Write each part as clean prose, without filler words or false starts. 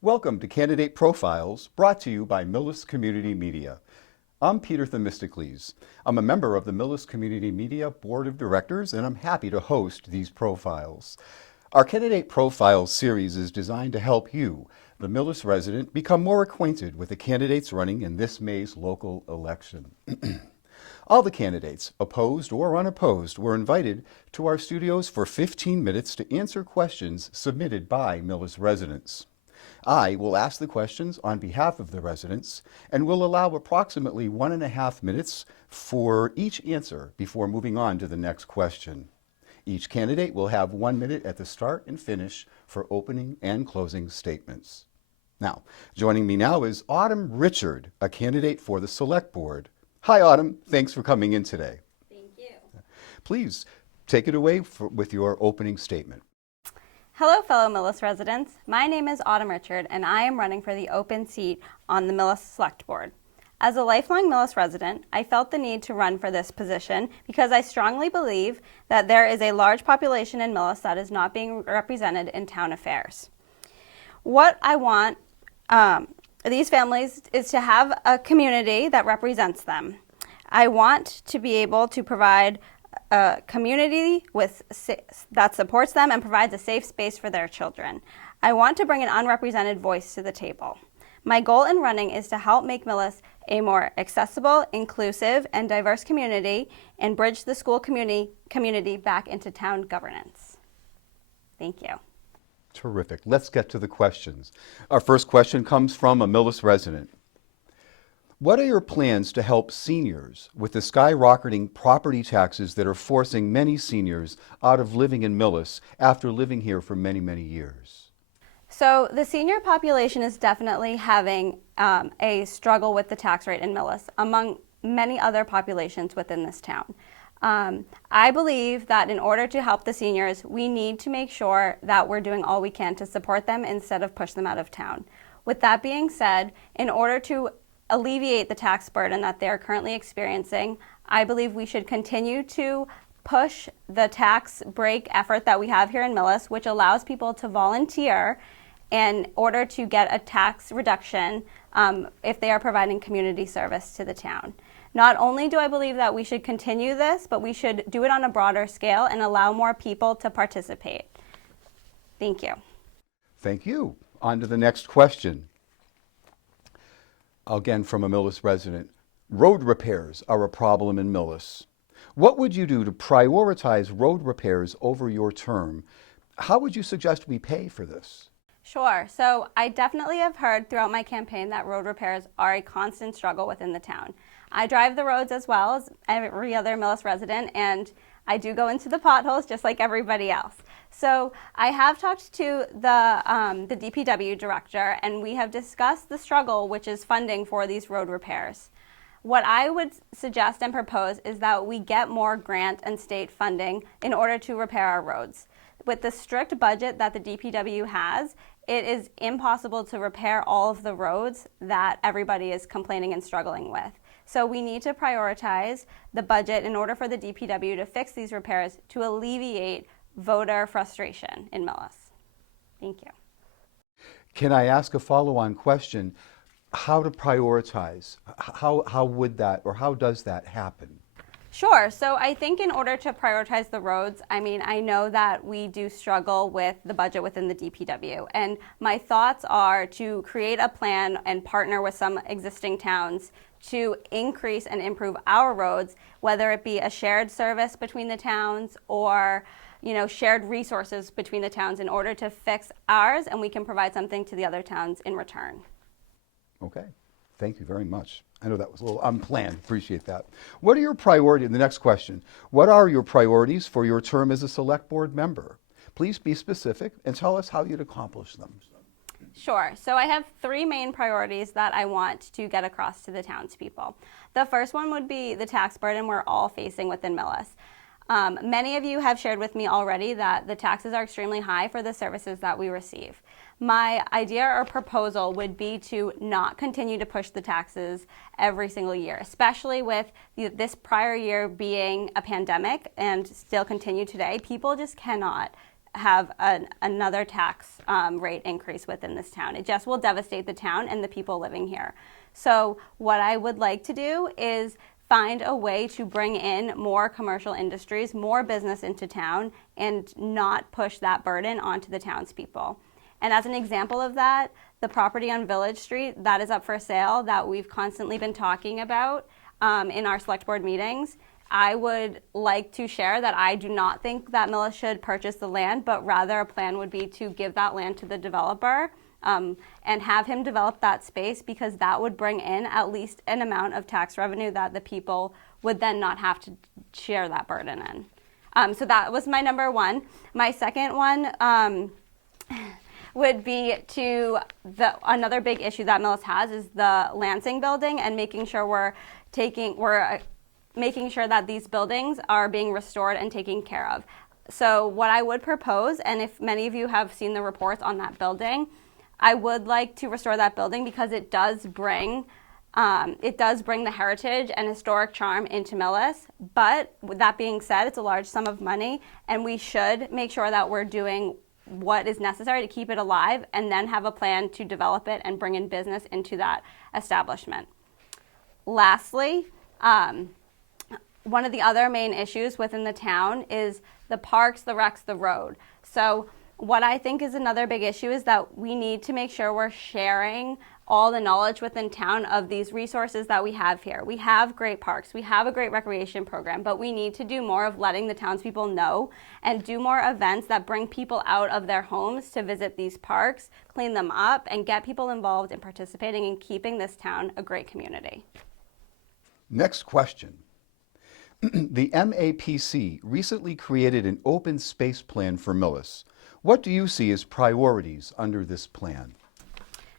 Welcome to Candidate Profiles, brought to you by Millis Community Media. I'm Peter Themistocles. I'm a member of the Millis Community Media Board of Directors, and I'm happy to host these profiles. Our Candidate Profiles series is designed to help you, the Millis resident, become more acquainted with the candidates running in this May's local election. All the candidates, opposed or unopposed, were invited to our studios for 15 minutes to answer questions submitted by Millis residents. I will ask the questions on behalf of the residents and will allow approximately 1.5 minutes for each answer before moving on to the next question. Each candidate will have 1 minute at the start and finish for opening and closing statements. Now, joining me now is Autumn Richard, a candidate for the Select Board. Hi, Autumn. Thanks for coming in today. Thank you. Please take it away with your opening statement. Hello, fellow Millis residents. My name is Autumn Richard, and I am running for the open seat on the Millis Select Board. As a lifelong Millis resident, I felt the need to run for this position because I strongly believe that there is a large population in Millis that is not being represented in town affairs. What I want these families is to have a community that represents them. I want to be able to provide a community that supports them and provides a safe space for their children. I want to bring an unrepresented voice to the table. My goal in running is to help make Millis a more accessible, inclusive, and diverse community and bridge the school community back into town governance. Thank you. Terrific. Let's get to the questions. Our first question comes from a Millis resident. What are your plans to help seniors with the skyrocketing property taxes that are forcing many seniors out of living in Millis after living here for many, many years? So the senior population is definitely having a struggle with the tax rate in Millis, among many other populations within this town. I believe that in order to help the seniors, we need to make sure that we're doing all we can to support them instead of push them out of town. With that being said, in order to alleviate the tax burden that they're currently experiencing, I believe we should continue to push the tax break effort that we have here in Millis, which allows people to volunteer in order to get a tax reduction if they are providing community service to the town. Not only do I believe that we should continue this, but we should do it on a broader scale and allow more people to participate. Thank you. Thank you. On to the next question. Again, from a Millis resident. Road repairs are a problem in Millis. What would you do to prioritize road repairs over your term? How would you suggest we pay for this? Sure. So I definitely have heard throughout my campaign that road repairs are a constant struggle within the town. I drive the roads as well as every other Millis resident, and I do go into the potholes just like everybody else. So I have talked to the DPW director, and we have discussed the struggle, which is funding for these road repairs. What I would suggest and propose is that we get more grant and state funding in order to repair our roads. With the strict budget that the DPW has, it is impossible to repair all of the roads that everybody is complaining and struggling with. So we need to prioritize the budget in order for the DPW to fix these repairs to alleviate voter frustration in Millis. Thank you. Can I ask a follow-on question? How to prioritize? How would that, or how does that happen? Sure. So I think in order to prioritize the roads, I know that we do struggle with the budget within the DPW. And my thoughts are to create a plan and partner with some existing towns to increase and improve our roads, whether it be a shared service between the towns or shared resources between the towns in order to fix ours, and we can provide something to the other towns in return. Okay. Thank you very much. I know that was a little unplanned. Appreciate that. What are your priorities? The next question. What are your priorities for your term as a select board member? Please be specific and tell us how you'd accomplish them. Sure. So I have 3 main priorities that I want to get across to the townspeople. The first one would be the tax burden we're all facing within Millis. Many of you have shared with me already that the taxes are extremely high for the services that we receive. my idea or proposal would be to not continue to push the taxes every single year, especially with this prior year being a pandemic and still continue today. People just cannot have another tax rate increase within this town. It just will devastate the town and the people living here. So what I would like to do is find a way to bring in more commercial industries, more business into town, and not push that burden onto the townspeople. And as an example of that, the property on Village Street that is up for sale that we've constantly been talking about in our select board meetings, I would like to share that I do not think that Millis should purchase the land, but rather a plan would be to give that land to the developer and have him develop that space, because that would bring in at least an amount of tax revenue that the people would then not have to share that burden in. So that was my number one. My second one would be to another big issue that Millis has is the Lansing building, and making sure we're making sure that these buildings are being restored and taken care of. So what I would propose, and if many of you have seen the reports on that building, I would like to restore that building because it does bring the heritage and historic charm into Millis. But with that being said, it's a large sum of money, and we should make sure that we're doing what is necessary to keep it alive, and then have a plan to develop it and bring in business into that establishment. Lastly, one of the other main issues within the town is the parks, the recs, the road. So what I think is another big issue is that we need to make sure we're sharing all the knowledge within town of these resources that we have here. We have great parks, we have a great recreation program, but we need to do more of letting the townspeople know and do more events that bring people out of their homes to visit these parks, clean them up, and get people involved in participating in keeping this town a great community. Next question. The MAPC recently created an open space plan for Millis. What do you see as priorities under this plan?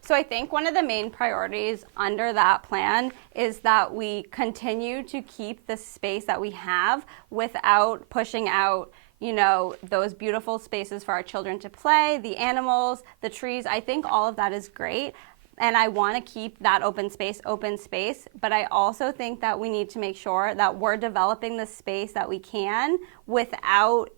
So I think one of the main priorities under that plan is that we continue to keep the space that we have without pushing out, those beautiful spaces for our children to play, the animals, the trees. I think all of that is great. And I want to keep that open space, but I also think that we need to make sure that we're developing the space that we can without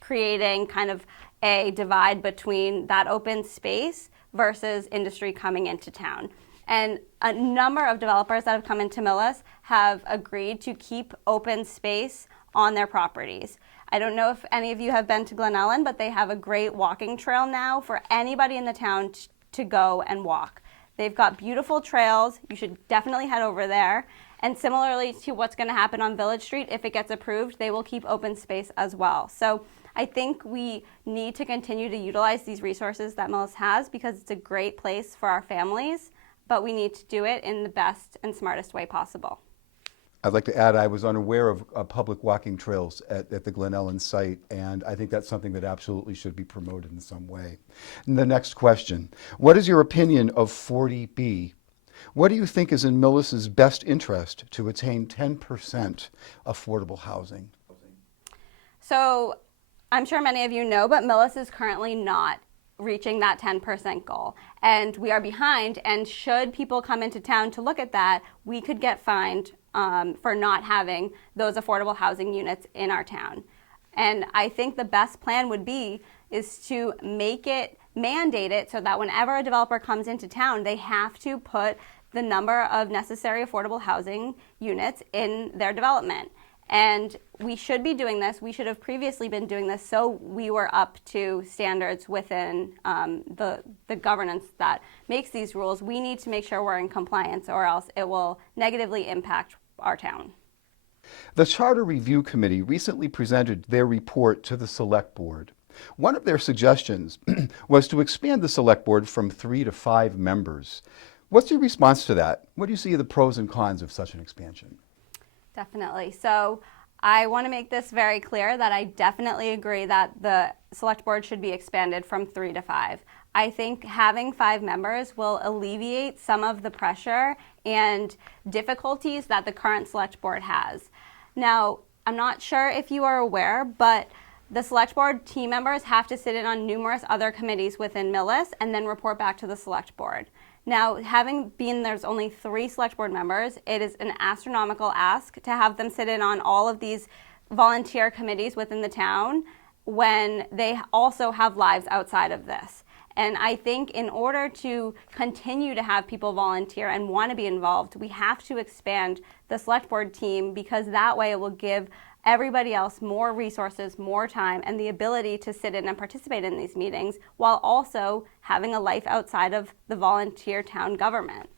creating kind of a divide between that open space versus industry coming into town. And a number of developers that have come into Millis have agreed to keep open space on their properties. I don't know if any of you have been to Glen Ellen, but they have a great walking trail now for anybody in the town to go and walk. They've got beautiful trails. You should definitely head over there. And similarly to what's going to happen on Village Street, if it gets approved, they will keep open space as well. So I think we need to continue to utilize these resources that Millis has, because it's a great place for our families, but we need to do it in the best and smartest way possible. I'd like to add, I was unaware of public walking trails at the Glen Ellen site, and I think that's something that absolutely should be promoted in some way. And the next question, what is your opinion of 40B? What do you think is in Millis's best interest to attain 10% affordable housing? So I'm sure many of you know, but Millis is currently not reaching that 10% goal. And we are behind, and should people come into town to look at that, we could get fined for not having those affordable housing units in our town. And I think the best plan would be is to mandate it so that whenever a developer comes into town, they have to put the number of necessary affordable housing units in their development. And we should be doing this. We should have previously been doing this so we were up to standards within the governance that makes these rules. We need to make sure we're in compliance, or else it will negatively impact our town. The Charter Review Committee recently presented their report to the Select Board. One of their suggestions was to expand the Select Board from 3 to 5 members. What's your response to that? What do you see are the pros and cons of such an expansion? Definitely. So I want to make this very clear that I definitely agree that the Select Board should be expanded from 3 to 5. I think having 5 members will alleviate some of the pressure and difficulties that the current Select Board has. Now, I'm not sure if you are aware, but The select board team members have to sit in on numerous other committees within Millis and then report back to the select board. Now, having been there's only 3 select board members, it is an astronomical ask to have them sit in on all of these volunteer committees within the town when they also have lives outside of this. And I think in order to continue to have people volunteer and want to be involved, we have to expand the select board team, because that way it will give everybody else more resources, more time, and the ability to sit in and participate in these meetings while also having a life outside of the volunteer town government.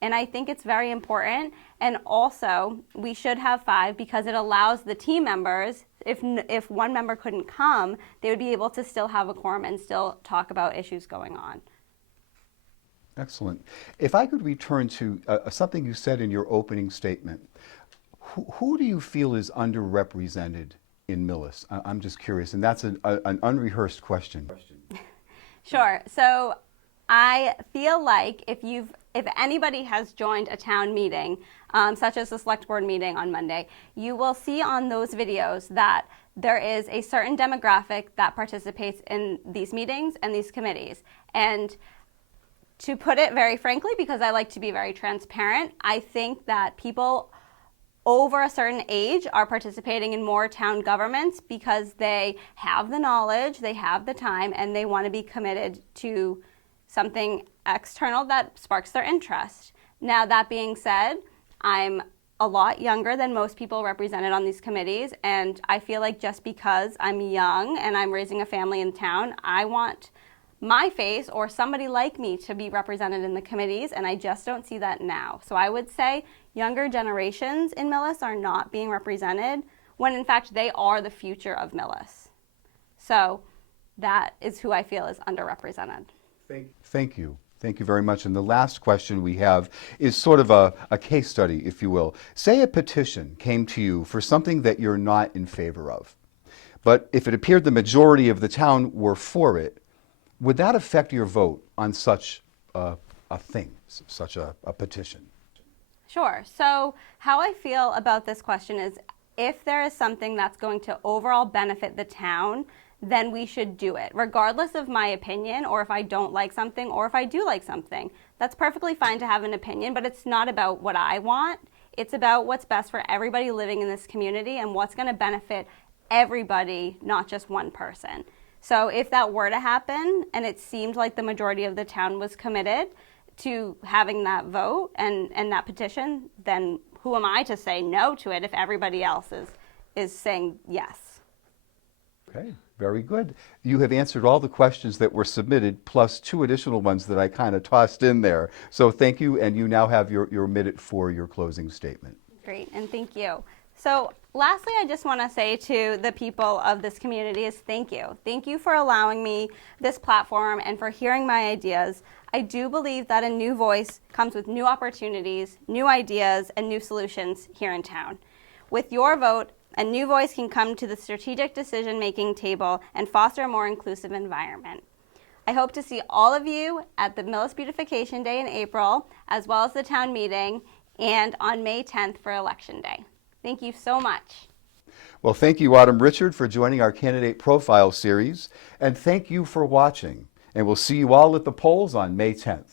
And I think it's very important. And also, we should have 5 because it allows the team members, if one member couldn't come, they would be able to still have a quorum and still talk about issues going on. Excellent. If I could return to something you said in your opening statement, who do you feel is underrepresented in Millis? I'm just curious, and that's an unrehearsed question. Sure. So I feel like if anybody has joined a town meeting, such as the select board meeting on Monday, you will see on those videos that there is a certain demographic that participates in these meetings and these committees. And to put it very frankly, because I like to be very transparent, I think that people over a certain age are participating in more town governments because they have the knowledge, they have the time, and they want to be committed to something external that sparks their interest. Now, that being said, I'm a lot younger than most people represented on these committees, and I feel like just because I'm young and I'm raising a family in town, I want my face or somebody like me to be represented in the committees, and I just don't see that now. So I would say younger generations in Millis are not being represented when in fact they are the future of Millis. So that is who I feel is underrepresented. Thank you. Thank you very much. And the last question we have is sort of a case study, if you will. Say a petition came to you for something that you're not in favor of, but if it appeared the majority of the town were for it, would that affect your vote on such a thing, such a petition? Sure. So how I feel about this question is if there is something that's going to overall benefit the town, then we should do it, regardless of my opinion, or if I don't like something, or if I do like something. That's perfectly fine to have an opinion, but it's not about what I want. It's about what's best for everybody living in this community and what's going to benefit everybody, not just one person. So if that were to happen and it seemed like the majority of the town was committed to having that vote and that petition, then who am I to say no to it if everybody else is saying yes? Okay, very good. You have answered all the questions that were submitted, plus 2 additional ones that I kind of tossed in there. So thank you, and you now have your minute for your closing statement. Great, and thank you. So lastly, I just want to say to the people of this community is thank you. Thank you for allowing me this platform and for hearing my ideas. I do believe that a new voice comes with new opportunities, new ideas, and new solutions here in town. With your vote, a new voice can come to the strategic decision-making table and foster a more inclusive environment. I hope to see all of you at the Millis Beautification Day in April, as well as the town meeting, and on May 10th for Election Day. Thank you so much. Well, thank you, Autumn Richard, for joining our Candidate Profile series, and thank you for watching. And we'll see you all at the polls on May 10th.